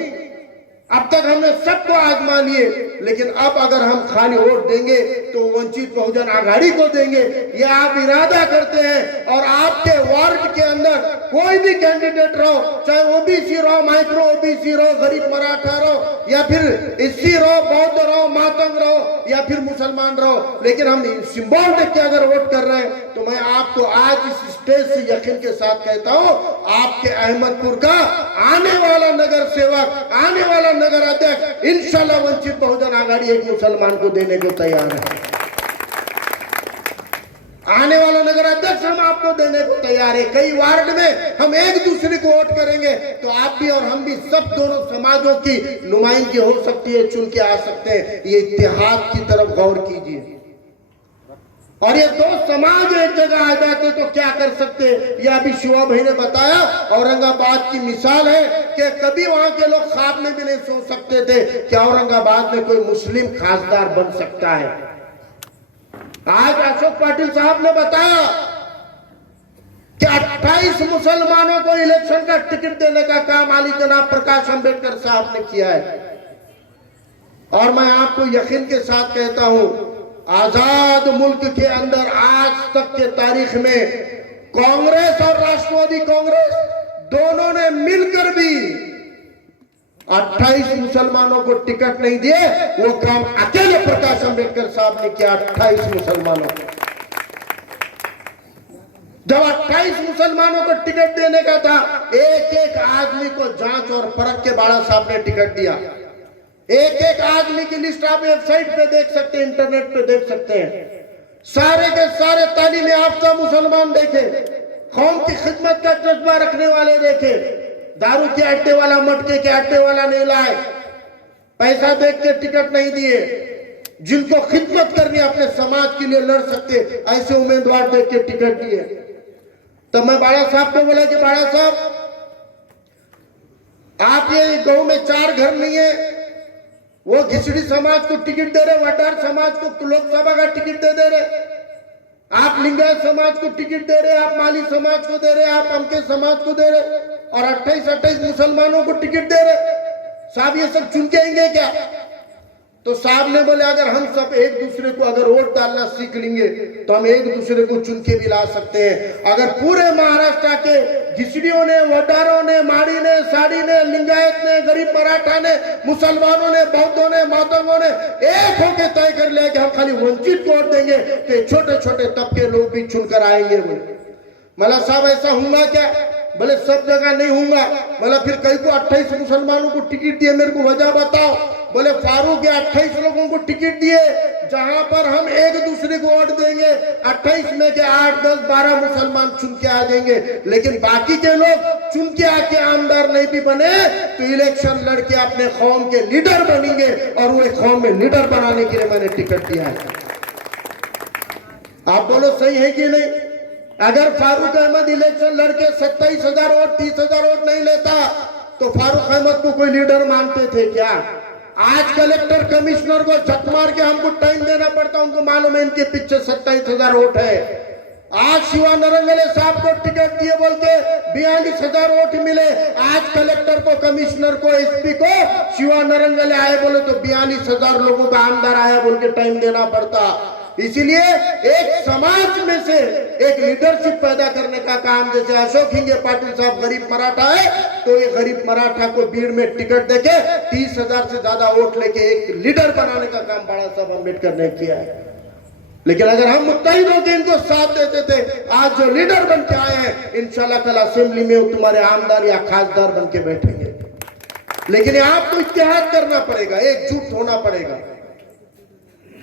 अब तक हमने सबको आजमा लिए, लेकिन अब अगर हम खाली वोट देंगे तो वंचित बहुजन आघाड़ी को देंगे, ये आप इरादा करते हैं। और आपके वार्ड के अंदर कोई भी कैंडिडेट रहो, चाहे ओबीसी रहो, माइक्रो ओबीसी रहो, गरीब मराठा रहो, या फिर एससी रहो, बौद्ध रहो, मातंग रहो, या फिर मुसलमान रहो, लेकिन हम सिंबल देख के अगर वोट कर रहे हैं तो मैं आपको आज इस स्टेज से यकीन के साथ कहता हूं, आपके अहमदपुर का आने वाला नगर सेवक, आने वाला नगर अध्यक्ष इंशाल्लाह वंचित बहुजन आघाड़ी एक मुसलमान को देने को तैयार है। आने वाला नगर अध्यक्ष हम आपको देने को तैयार है। कई वार्ड में हम एक दूसरे को वोट करेंगे तो आप भी और हम भी सब दोनों समाजों की नुमाइंदगी हो सकती है, चुन के आ सकते हैं। ये इत्तेहाद की तरफ गौर कीजिए। और ये दो समाज एक जगह आ जाते तो क्या कर सकते। ये अभी शिवा भाई ने बताया, औरंगाबाद की मिसाल है कि कभी वहां के लोग ख्वाब में भी नहीं सोच सकते थे कि औरंगाबाद में कोई मुस्लिम खासदार बन सकता है। आज अशोक पाटिल साहब ने बताया कि 28 मुसलमानों को इलेक्शन का टिकट देने का काम आली जनाब प्रकाश अंबेडकर साहब ने किया है। और मैं आपको यकीन के साथ कहता हूं, आजाद मुल्क के अंदर आज तक के तारीख में कांग्रेस और राष्ट्रवादी कांग्रेस दोनों ने मिलकर भी 28 मुसलमानों को टिकट नहीं दिए। वो काम अकेले प्रकाश अंबेडकर साहब ने किया। 28 मुसलमानों को, जब 28 मुसलमानों को टिकट देने का था, एक एक आदमी को जांच और परख के बाड़ा साहब ने टिकट दिया। एक एक आदमी की लिस्ट आप वेबसाइट पे देख सकते हैं, इंटरनेट पे देख सकते हैं। सारे के सारे तालीम याफ्ता मुसलमान देखे, कौम की खिदमत का जज्बा रखने वाले देखे, दारू के अड्डे वाला, मटके के अड्डे वाला नहीं लाए, पैसा देख के टिकट नहीं दिए। जिनको खिदमत करनी, अपने समाज के लिए लड़ सकते, ऐसे उम्मीदवार देख के टिकट दिए। तो मैं बाड़ा साहब को बोला कि बाड़ा साहब, आप ये गांव में 4 घर नहीं है, वो घिसड़ी समाज को टिकट दे रहे, वटार समाज को लोकसभा का टिकट दे रहे, आप लिंगायत समाज को टिकट दे रहे, आप माली समाज को दे रहे, आप अमके समाज को दे रहे, और 28 मुसलमानों को टिकट दे रहे। साहब ये सब चुन के आएंगे क्या? तो साहब ने बोले अगर हम सब एक दूसरे को अगर वोट डालना सीख लेंगे तो हम एक दूसरे को चुन के भी ला सकते हैं। अगर पूरे महाराष्ट्र के घिसड़ियों ने, वडारों ने, माड़ी ने, साड़ी ने, लिंगायत ने, गरीब मराठा ने, मुसलमानों ने, बौद्धों ने, मातंगों ने एक होकर तय कर लिया कि हम खाली वंचित को वोट देंगे तो छोटे छोटे तबके लोग भी चुनकर आएंगे। मला साहब ऐसा होगा क्या? बोले सब जगह नहीं होगा। बोला फिर कई को 28 मुसलमानों को टिकट दिए, मेरे को वजह बताओ। बोले फारूक के 28 लोगों को टिकट दिए, जहां पर हम एक दूसरे को वोट देंगे, 28 में के 8, 10, 12 मुसलमान चुन के आ जाएंगे, लेकिन बाकी के लोग चुन के आके आमदार नहीं भी बने तो इलेक्शन लड़के अपने कौम के लीडर बनेंगे, और वो कौम में लीडर बनाने के लिए मैंने टिकट दिया है। आप बोलो सही है कि नहीं? अगर फारूक अहमद इलेक्शन लड़के 27,000 वोट, 30,000 वोट नहीं लेता तो फारूक अहमद को कोई लीडर मानते थे क्या? आज कलेक्टर कमिश्नर को झक मार के हमको टाइम देना पड़ता, उनको मालूम है इनके पीछे 27,000 वोट है। आज शिवा नरंगले साहब को टिकट दिए बोल के 42,000 वोट मिले। आज कलेक्टर को, कमिश्नर को, एसपी को शिवा नरंगले आए बोले तो 42,000 लोगों का आमदार आया बोल के टाइम देना पड़ता। इसीलिए एक समाज में से एक लीडरशिप पैदा करने का काम, जैसे अशोक हिंगे पाटिल साहब गरीब मराठा है, तो ये गरीब मराठा को भीड़ में टिकट देके 30,000 से ज्यादा वोट लेके एक लीडर बनाने का काम बाड़ा साहब अम्बेडकर ने किया है। लेकिन अगर हम मुत्तहिद होकर इनको साथ देते थे, आज जो लीडर बन के आए हैं, इंशाल्लाह कल असेंबली में तुम्हारे आमदार या खासदार बन के बैठेंगे। लेकिन आपको इत्तेहाद करना पड़ेगा, एकजुट होना पड़ेगा।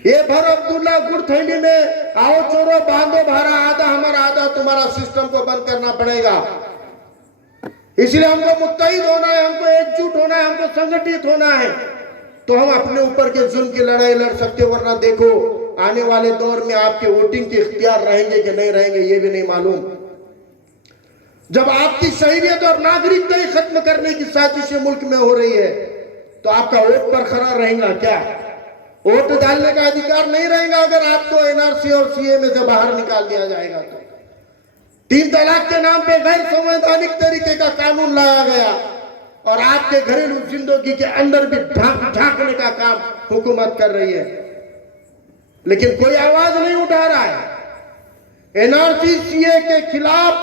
ये भर अब्दुल्ला गुड़ थैली में आओ चोरो बांधो भारा, आधा हमारा आधा तुम्हारा सिस्टम को बंद करना पड़ेगा। इसलिए हमको मुत्तहिद होना है, हमको एकजुट होना है, हमको संगठित होना है, तो हम अपने ऊपर के जुल्म की लड़ाई लड़ सकते। वरना देखो आने वाले दौर में आपके वोटिंग के इख्तियार रहेंगे कि नहीं रहेंगे ये भी नहीं मालूम। जब आपकी शहरियत और नागरिकता ही खत्म करने की साजिशें मुल्क में हो रही है तो आपका वोट बरकरार रहेगा क्या? वोट डालने का अधिकार नहीं रहेगा अगर आपको एनआरसी और सीए में से बाहर निकाल दिया जाएगा तो। 3 तलाक के नाम पे गैर संवैधानिक तरीके का कानून लाया गया और आपके घरेलू जिंदगी के अंदर भी झांकने का काम हुकूमत कर रही है, लेकिन कोई आवाज नहीं उठा रहा है। एनआरसी सीए के खिलाफ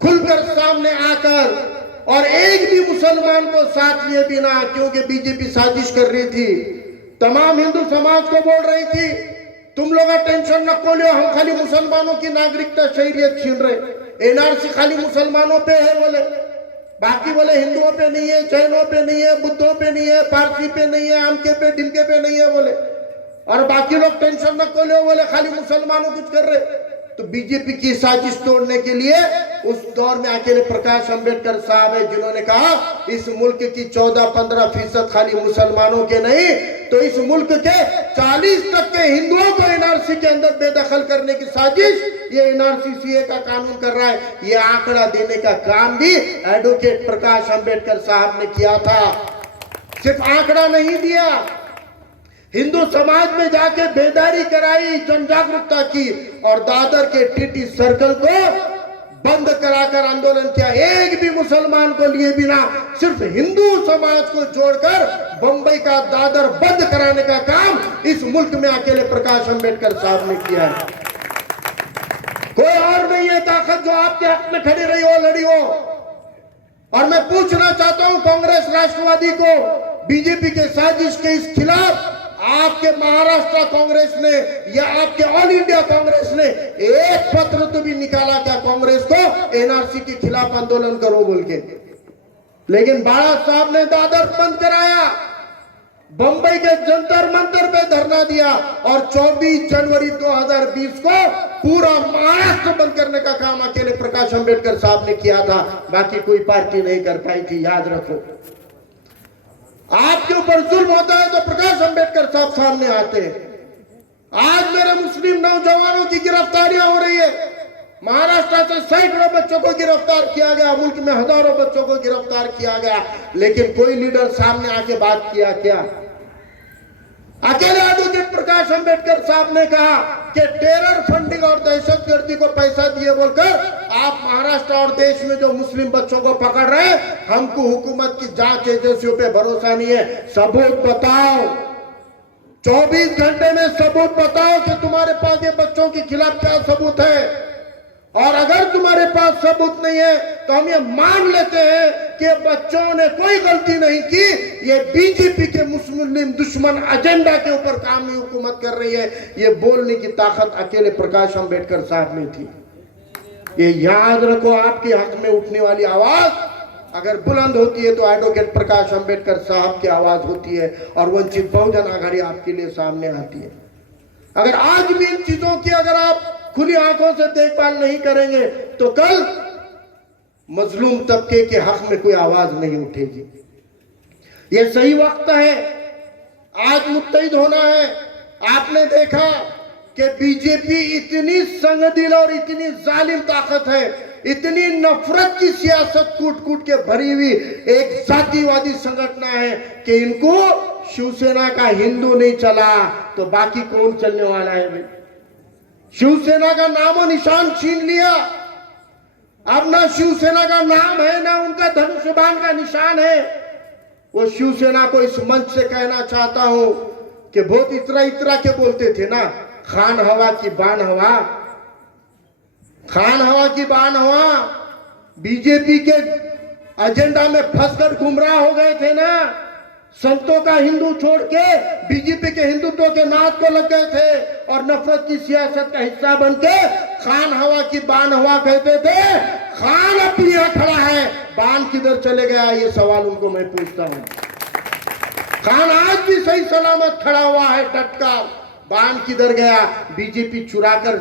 खुलकर सामने आकर और एक भी मुसलमान को साथ लिए बिना, क्योंकि बीजेपी साजिश कर रही थी, तमाम हिंदू समाज को बोल रही थी तुम लोग टेंशन न को लो, हम खाली मुसलमानों की नागरिकता शहरियत छीन रहे, एनआरसी खाली मुसलमानों पे है बोले, बाकी बोले हिंदुओं पे नहीं है, जैनों पे नहीं है, बुद्धों पे नहीं है, पारसी पे नहीं है, आमके पे डिमके पे नहीं है बोले, और बाकी लोग टेंशन न को लो बोले, खाली मुसलमानों कुछ कर रहे। तो बीजेपी की साजिश तोड़ने के लिए उस दौर में अकेले प्रकाश अंबेडकर साहब है जिन्होंने कहा इस मुल्क की 14-15% खाली मुसलमानों के नहीं तो इस मुल्क के 40% हिंदुओं को एनआरसी के अंदर बेदखल करने की साजिश ये एनआरसी सीए का कानून कर रहा है। ये आंकड़ा देने का काम भी एडवोकेट प्रकाश अंबेडकर साहब ने किया था। सिर्फ आंकड़ा नहीं दिया, हिंदू समाज में जाके बेदारी कराई, जन जागरूकता की और दादर के टीटी सर्कल को बंद कराकर आंदोलन किया। एक भी मुसलमान को लिए बिना सिर्फ हिंदू समाज को जोड़कर बंबई का दादर बंद कराने का काम इस मुल्क में अकेले प्रकाश अंबेडकर साहब ने किया है। कोई और नहीं है ताकत जो आपके हक में खड़ी रही हो, लड़ी हो। और मैं पूछना चाहता हूं कांग्रेस राष्ट्रवादी को, बीजेपी के साजिश के इस खिलाफ आपके महाराष्ट्र कांग्रेस ने या आपके ऑल इंडिया कांग्रेस ने एक पत्र तो भी निकाला क्या कांग्रेस को एनआरसी के खिलाफ आंदोलन करो बोल के? लेकिन बाळा साहब ने दादर बंद कराया, बंबई के जंतर मंतर पे धरना दिया और 24 जनवरी 2020 को पूरा महाराष्ट्र बंद करने का काम अकेले प्रकाश अंबेडकर साहब ने किया था। बाकी कोई पार्टी नहीं कर पाई थी, याद रखो। आपके ऊपर जुल्म होता है तो प्रकाश अंबेडकर साहब सामने आते हैं। आज मेरे मुस्लिम नौजवानों की गिरफ्तारियां हो रही है। महाराष्ट्र से सैकड़ों बच्चों को गिरफ्तार किया गया, मुल्क में हजारों बच्चों को गिरफ्तार किया गया, लेकिन कोई लीडर सामने आके बात किया क्या? अकेले एडवोकेट प्रकाश अंबेडकर साहब ने कहा कि टेरर फंडिंग और दहशतगर्दी को पैसा दिए बोलकर आप महाराष्ट्र और देश में जो मुस्लिम बच्चों को पकड़ रहे हैं, हमको हुकूमत की जांच एजेंसियों पे भरोसा नहीं है। सबूत बताओ, 24 घंटे में सबूत बताओ कि तुम्हारे पास ये बच्चों के खिलाफ क्या सबूत है। और अगर तुम्हारे पास सबूत नहीं है तो हम ये मान लेते हैं कि बच्चों ने कोई गलती नहीं की, ये बीजेपी के मुस्लिम दुश्मन एजेंडा के ऊपर काम में हुकूमत कर रही है। ये बोलने की ताकत अकेले प्रकाश अंबेडकर साहब में थी। ये याद रखो, आपके हक में उठने वाली आवाज अगर बुलंद होती है तो एडवोकेट प्रकाश अंबेडकर साहब की आवाज होती है और वंचित बहुजन आघाड़ी आपके लिए सामने आती है। अगर आज भी इन चीजों की अगर आप खुली आंखों से देखभाल नहीं करेंगे तो कल मजलूम तबके के हक में कोई आवाज नहीं उठेगी। यह सही वक्त है, आज मुत्तहिद होना है। आपने देखा कि बीजेपी इतनी संगदिल और इतनी जालिम ताकत है, इतनी नफरत की सियासत कूट कूट के भरी हुई एक जातिवादी संगठन है कि इनको शिवसेना का हिंदू नहीं चला तो बाकी कौन चलने वाला है भाई? शिवसेना का नामो निशान छीन लिया। अब ना शिवसेना का नाम है ना उनका धनुष्यबाण का निशान है। वो शिवसेना को इस मंच से कहना चाहता हूं कि बहुत इतरा इतरा के बोलते थे ना, खान हवा की बान हवा, खान हवा की बान हवा। बीजेपी के एजेंडा में फंसकर गुमराह हो गए थे ना, संतों का हिंदू छोड़ के बीजेपी के हिंदुत्व के नाद को लग गए थे और नफरत की सियासत का हिस्सा बन के खान हवा की बान हवा कहते थे। खान अब यहां खड़ा है, बान किधर चले गया, ये सवाल उनको मैं पूछता हूं। खान आज भी सही सलामत खड़ा हुआ है डटकर, बान किधर गया? बीजेपी चुराकर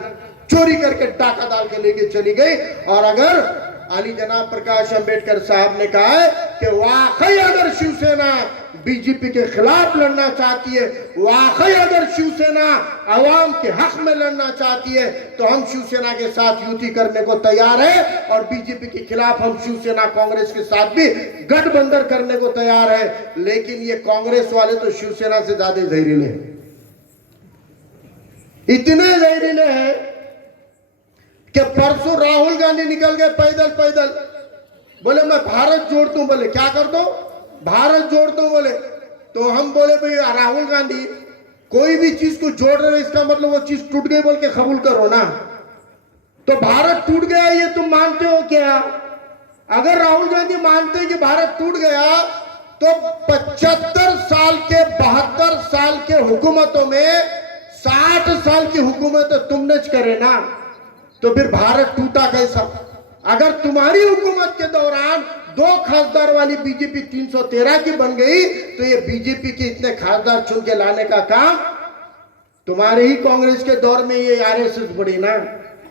चोरी करके डाका डाल के लेके चली गई। और अगर अली जनाब प्रकाश अंबेडकर साहब ने कहा है कि वाकई अगर शिवसेना बीजेपी के खिलाफ लड़ना चाहती है, वाकई अगर शिवसेना आवाम के हक में लड़ना चाहती है तो हम शिवसेना के साथ युति करने को तैयार है और बीजेपी के खिलाफ हम शिवसेना कांग्रेस के साथ भी गठबंधन करने को तैयार है। लेकिन ये कांग्रेस वाले तो शिवसेना से ज्यादा जहरीले हैं, इतने जहरीले हैं कि परसों राहुल गांधी निकल गए पैदल पैदल, बोले मैं भारत जोड़ दूं। बोले क्या कर दो? भारत जोड़ दो बोले। तो हम बोले भाई राहुल गांधी कोई भी चीज को जोड़ रहे इसका मतलब वो चीज टूट गई बोल के कबूल करो ना। तो भारत टूट गया ये तुम मानते हो क्या? अगर राहुल गांधी मानते कि भारत टूट गया तो 75 साल के 72 साल के हुकूमतों में 60 साल की हुकूमत तुमने करे ना, तो फिर भारत टूटा कैसा? अगर तुम्हारी हुकूमत के दौरान 2 खासदार वाली बीजेपी 313 की बन गई तो ये बीजेपी के इतने खासदार चुन के लाने का काम तुम्हारे ही कांग्रेस के दौर में ये आरएसएस बड़ी ना।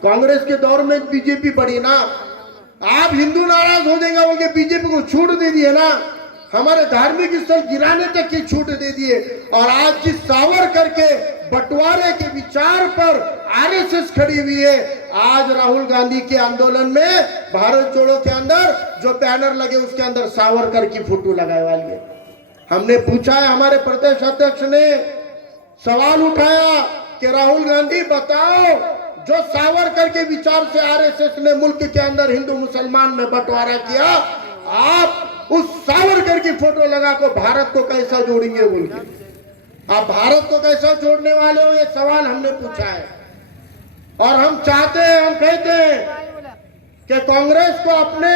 कांग्रेस के दौर में बीजेपी बढ़ी ना, आप हिंदू नाराज हो जाएंगे बोल के बीजेपी को छूट दे दिए ना, हमारे धार्मिक स्थल गिराने तक की छूट दे दिए। और आज जिस सावरकर के बंटवारे के विचार पर आरएसएस खड़ी हुई है, आज राहुल गांधी के आंदोलन में भारत जोड़ो के अंदर जो बैनर लगे उसके अंदर सावरकर की फोटो लगाए वाली है। हमने पूछा है, हमारे प्रदेश अध्यक्ष ने सवाल उठाया कि राहुल गांधी बताओ, जो सावरकर के विचार से आरएसएस ने मुल्क के अंदर हिंदू मुसलमान में बंटवारा किया, आप उस सावरकर की फोटो लगा को भारत को कैसा जोड़ेंगे बोल के, आप भारत को कैसा जोड़ने वाले हो, ये सवाल हमने पूछा है। और हम चाहते हैं, हम कहते हैं कि कांग्रेस को अपने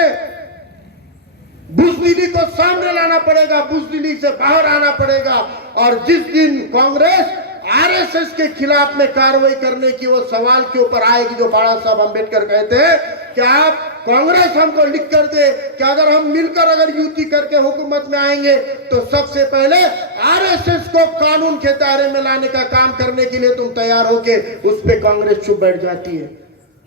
बुजदिली को सामने लाना पड़ेगा, बुजदिली से बाहर आना पड़ेगा। और जिस दिन कांग्रेस आरएसएस के खिलाफ में कार्रवाई करने की वो सवाल के ऊपर आएगी, जो बाबा साहब अंबेडकर कहते हैं कि आप कांग्रेस हमको लिख कर दे कि अगर हम मिलकर अगर युति करके हुकूमत में आएंगे तो सबसे पहले आरएसएस को कानून के दायरे में लाने का काम करने के लिए तुम तैयार होके, उस पे कांग्रेस चुप बैठ जाती है।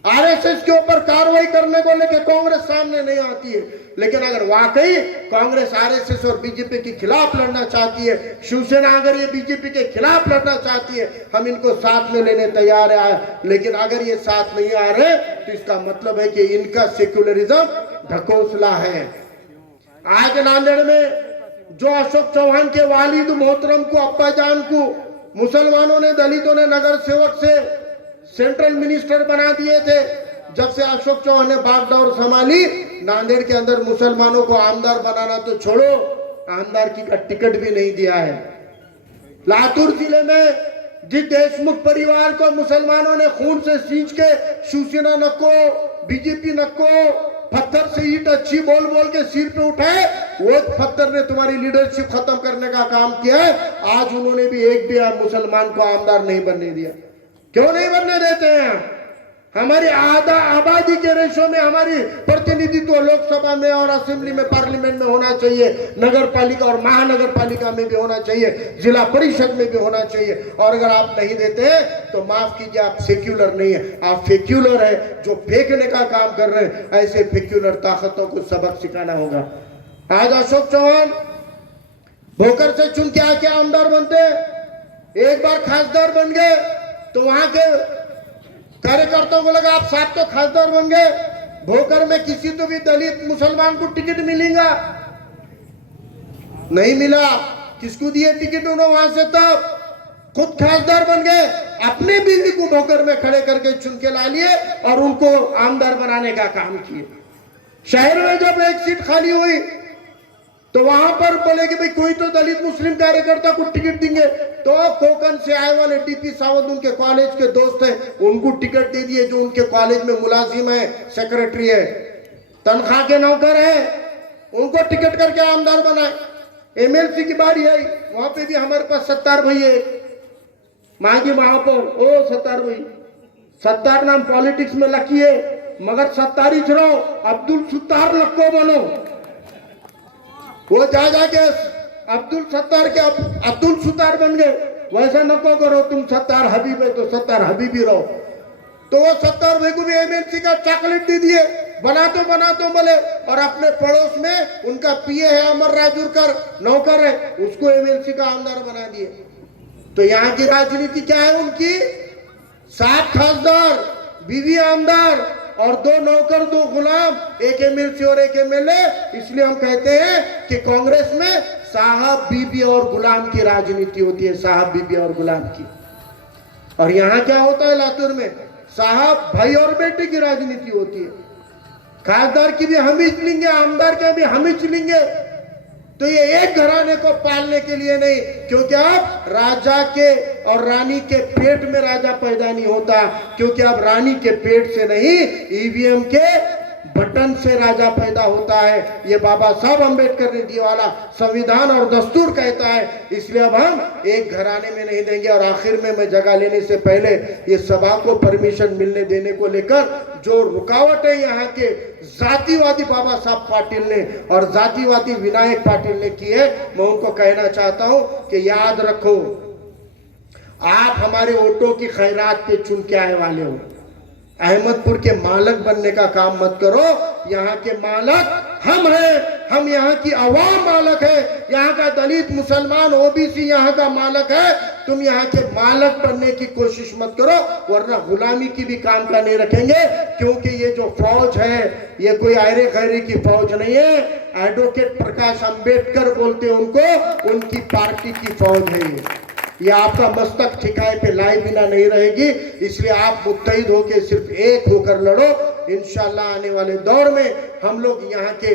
आरएसएस के ऊपर कार्रवाई करने को लेकर कांग्रेस सामने नहीं आती है। लेकिन अगर वाकई कांग्रेस आरएसएस और बीजेपी के खिलाफ लड़ना चाहती है, शिवसेना अगर ये बीजेपी के खिलाफ लड़ना चाहती है, हम इनको साथ में लेने तैयार है। लेकिन अगर ये साथ नहीं आ रहे तो इसका मतलब है कि इनका सेक्युलरिज्म ढकोसला है। आज नांदेड़ में जो अशोक चौहान के वालिद मोहतरम को, अब्बा जान को मुसलमानों ने, दलितों ने नगर सेवक से सेंट्रल मिनिस्टर बना दिए थे, जब से अशोक चौहान ने बागडोर संभाली, नांदेड़ के अंदर मुसलमानों को आमदार बनाना तो छोड़ो, आमदार की का टिकट भी नहीं दिया है। लातूर जिले में जिस देशमुख परिवार को मुसलमानों ने खून से सींच के शिवसेना नको, बीजेपी नको, पत्थर से ईंट अच्छी बोल बोल के सिर पे उठाए, वो पत्थर ने तुम्हारी लीडरशिप खत्म करने का काम किया है। आज उन्होंने भी एक भी मुसलमान को आमदार नहीं बनने दिया। क्यों नहीं बनने देते हैं? हमारी आधा आबादी के रेशो में हमारी प्रतिनिधित्व लोकसभा में और असेंबली में, पार्लियामेंट में होना चाहिए, नगर पालिका और महानगर पालिका में भी होना चाहिए, जिला परिषद में भी होना चाहिए। और अगर आप नहीं देते तो माफ कीजिए, आप सेक्युलर नहीं है, आप फेक्युलर है, जो फेंकने का काम कर रहे हैं। ऐसे फेक्युलर ताकतों को सबक सिखाना होगा। आज अशोक चौहान भोकर से चुन के आके आमदार बनते, एक बार खासदार बन गए तो वहां के कार्यकर्ताओं को लगा आप साहब तो खासदार बन गए, भोकर में किसी तो भी दलित मुसलमान को टिकट मिलेगा, नहीं मिला। किसको दिए टिकट उन्होंने वहां से? तब खुद खासदार बन गए, अपने बीवी को भोकर में खड़े करके चुन के ला लिए और उनको आमदार बनाने का काम किए। शहर में जब एक सीट खाली हुई तो वहां पर बोले कि भाई कोई तो दलित मुस्लिम कार्यकर्ता को टिकट देंगे, तो कोकन से आए वाले डीपी सावंत उनके कॉलेज के दोस्त हैं, उनको टिकट दे दिए, जो उनके कॉलेज में मुलाजिम है, सेक्रेटरी है, तनख्वाह के नौकर है, उनको टिकट करके आमदार बनाए। एमएलसी की बारी आई, वहां पे भी हमारे पास सत्तार भाई है, मांगी महापौर, ओ सत्तार भाई, सत्तार नाम पॉलिटिक्स में लकी है, मगर सत्तारी रहो, अब्दुल सत्तार लक्को बनो। वो जा जाके अब्दुल सत्तार के अब्दुल सुतार बन गए। वैसा नको करो, तुम सत्तार हबीब है तो सत्तार हबीबी रहो। तो वो सत्तार भाई को भी एमएलसी का चॉकलेट दे दिए, बना तो बोले, और अपने पड़ोस में उनका पीए है अमर राजूरकर, नौकर है, उसको एमएलसी का आमदार बना दिए। तो यहाँ की राजनीति क्या है उनकी? 7 खासदार, बीवी आमदार और 2 नौकर 2 गुलाम, एक एमएलसी और एक एमएलए। इसलिए हम कहते हैं कि कांग्रेस में साहब बीबी और गुलाम की राजनीति होती है, साहब बीबी और गुलाम की। और यहाँ क्या होता है लातूर में? साहब भाई और बेटे की राजनीति होती है। खासदार की भी हम ही लेंगे, आमदार का भी हम ही लेंगे। तो ये एक घराने को पालने के लिए नहीं, क्योंकि अब राजा के और रानी के पेट में राजा पैदा नहीं होता, क्योंकि अब रानी के पेट से नहीं, ईवीएम के बटन से राजा पैदा होता है। ये बाबा साहब अंबेडकर ने दिया वाला संविधान और दस्तूर कहता है। इसलिए अब हम एक घराने में नहीं देंगे। और आखिर में मैं जगह लेने से पहले ये सभा को परमिशन मिलने देने को लेकर जो रुकावट है यहाँ के जातिवादी बाबा साहब पाटिल ने और जातिवादी विनायक पाटिल ने की है, मैं उनको कहना चाहता हूं कि याद रखो, आप हमारे वोटों की खैरात पे चुन के आए वाले हो। अहमदपुर के मालक बनने का काम मत करो। यहाँ के मालक हम हैं, हम यहाँ की आवाम मालक है। यहाँ का दलित, मुसलमान, ओबीसी यहाँ का मालक है। तुम यहाँ के मालक बनने की कोशिश मत करो, वरना गुलामी की भी काम का नहीं रखेंगे। क्योंकि ये जो फौज है ये कोई आयरे खैरे की फौज नहीं है। एडवोकेट प्रकाश अंबेडकर बोलते हैं उनको, उनकी पार्टी की फौज है ये आपका मस्तक ठिकाए पे लाए बिना नहीं रहेगी। इसलिए आप मुत्तहिद होकर सिर्फ एक होकर लड़ो। इंशाल्लाह आने वाले दौर में हम लोग यहाँ के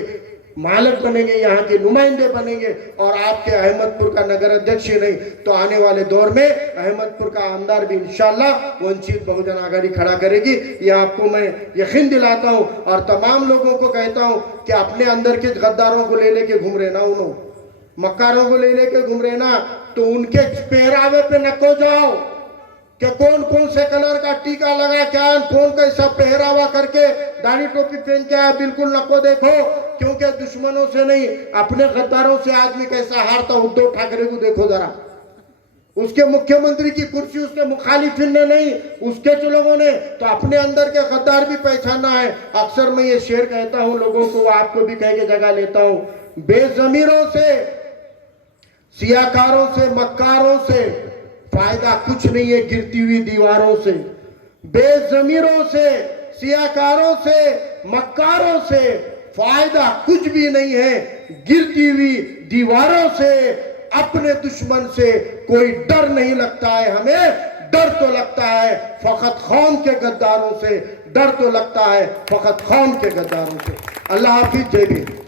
मालक बनेंगे, यहाँ के नुमाइंदे बनेंगे और आपके अहमदपुर का नगर अध्यक्ष ही नहीं तो आने वाले दौर में अहमदपुर का आमदार भी इंशाल्लाह वंचित बहुजन आघाड़ी खड़ा करेगी। ये आपको मैं यकीन दिलाता हूँ और तमाम लोगों को कहता हूँ कि अपने अंदर के गद्दारों को ले लेके घूम रहे ना, उन्होंने मक्कारों को ले लेके घूम रहे ना, तो उनके पहरावे पे नको जाओ कि कौन कौन से कलर का टीका लगा क्या, कौन कैसा पहरावा करके दाढ़ी टोपी पहन के आया, बिल्कुल नको देखो। क्योंकि दुश्मनों से नहीं, अपने गद्दारों से आदमी कैसा हारता। उद्धव ठाकरे को देखो जरा, उसके मुख्यमंत्री की कुर्सी उसके मुखालिफिन ने नहीं, उसके जो लोगों ने, तो अपने अंदर के गद्दार भी पहचानना है। अक्सर मैं ये शेर कहता हूं लोगों को, आपको भी कह के जगह लेता हूं, बेजमीरों से, सियाकारों से, मक्कारों से फायदा कुछ नहीं है गिरती हुई दीवारों से। बेजमीरों से, सियाकारों से, मक्कारों से फायदा कुछ भी नहीं है गिरती हुई दीवारों से। अपने दुश्मन से कोई डर नहीं लगता है हमें, डर तो लगता है फकत कौम के गद्दारों से, डर तो लगता है फकत कौम के गद्दारों से। अल्लाह हाफिज, जय भीम।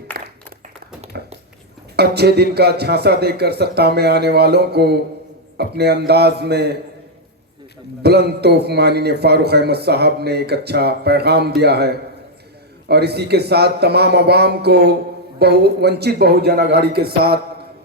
अच्छे दिन का झांसा देकर सत्ता में आने वालों को अपने अंदाज में बुलंद तोफ माननीय फारूक अहमद साहब ने एक अच्छा पैगाम दिया है और इसी के साथ तमाम आवाम को वंचित बहुजन आघाड़ी के साथ